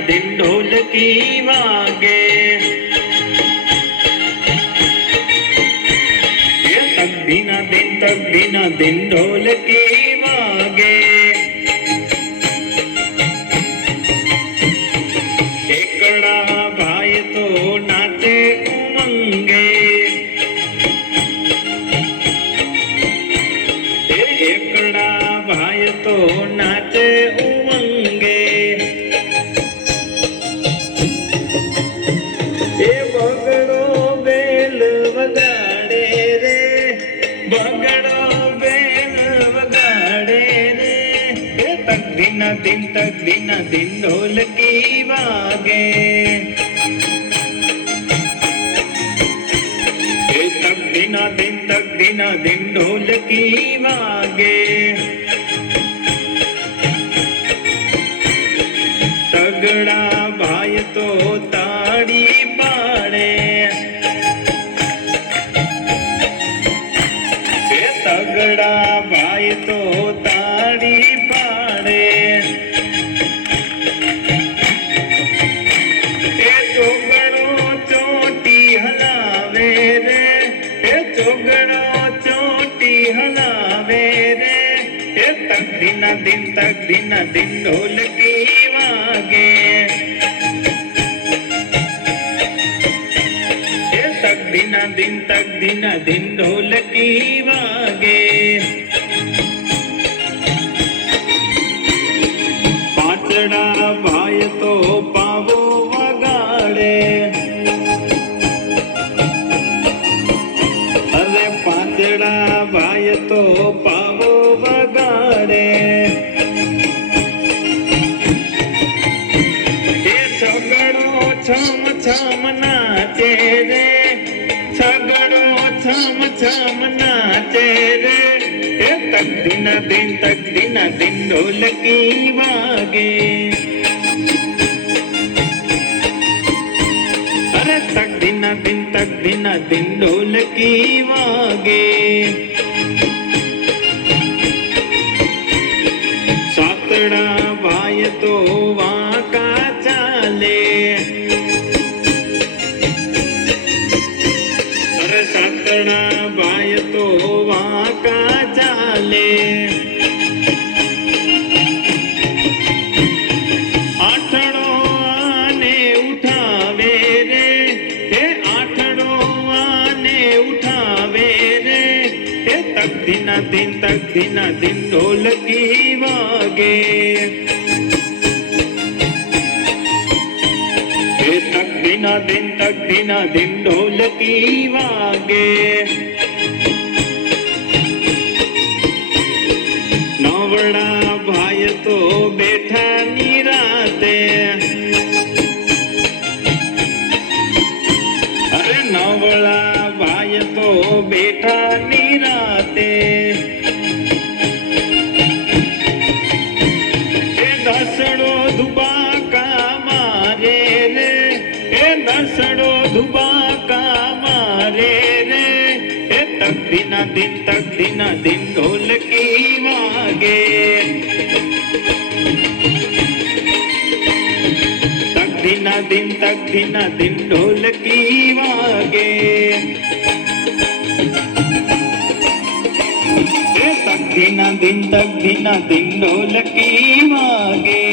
दिन ढोलकी वागे। ये तक दिन ढोलकी वागे। एकड़ा भाई तो नाचे उमंगे। एकड़ा भाई तो नाचे उमंगे। ए बगड़ो बेल वगाड़े रे, बगड़ो बेल वगाड़े रे। ए तक दिन ढोलकी वागे। ए तक दिन ढोलकी वागे। तगड़ा भाई तो ताड़ी पाड़े। तगड़ा भाई तो ताड़ी पाड़े। ए चोगड़ो चोटी हलावे रे। ए चोगड़ो चोटी हलावे रे। ए तक दिन ढोलकी वागे। ए तक दिन ढोलकी वागे। पाचड़ा भाई तो पावो वगाड़े। अरे पाचड़ा भाई तो पावो वगाड़े। ये छगड़ो छम नाचे रे। छगड़ो छम नाचे रे। ए तक दिन ढोलकी वागे। अरे तक दिन ढोलकी वागे। सातड़ा भाई तो वाका चाले। अरे सातड़ा भाई तो वाका चाले। आठड़ो आने उठावे रे। हे आठड़ो आने उठावे रे। हे तक दिन ढोलकी वागे। हे तक दिन ढोलकी वागे। नवड़ा भाई तो बैठा निराते। अरे नवड़ा भाई तो बैठा निराते। ए दसड़ो दुबाका मारे रे। ए दसड़ो दुबाका मारे रे। ए तक दिन ढोलकी वागे। तक दिन ढोलकी वागे। ए तक दिन ढोलकी वागे।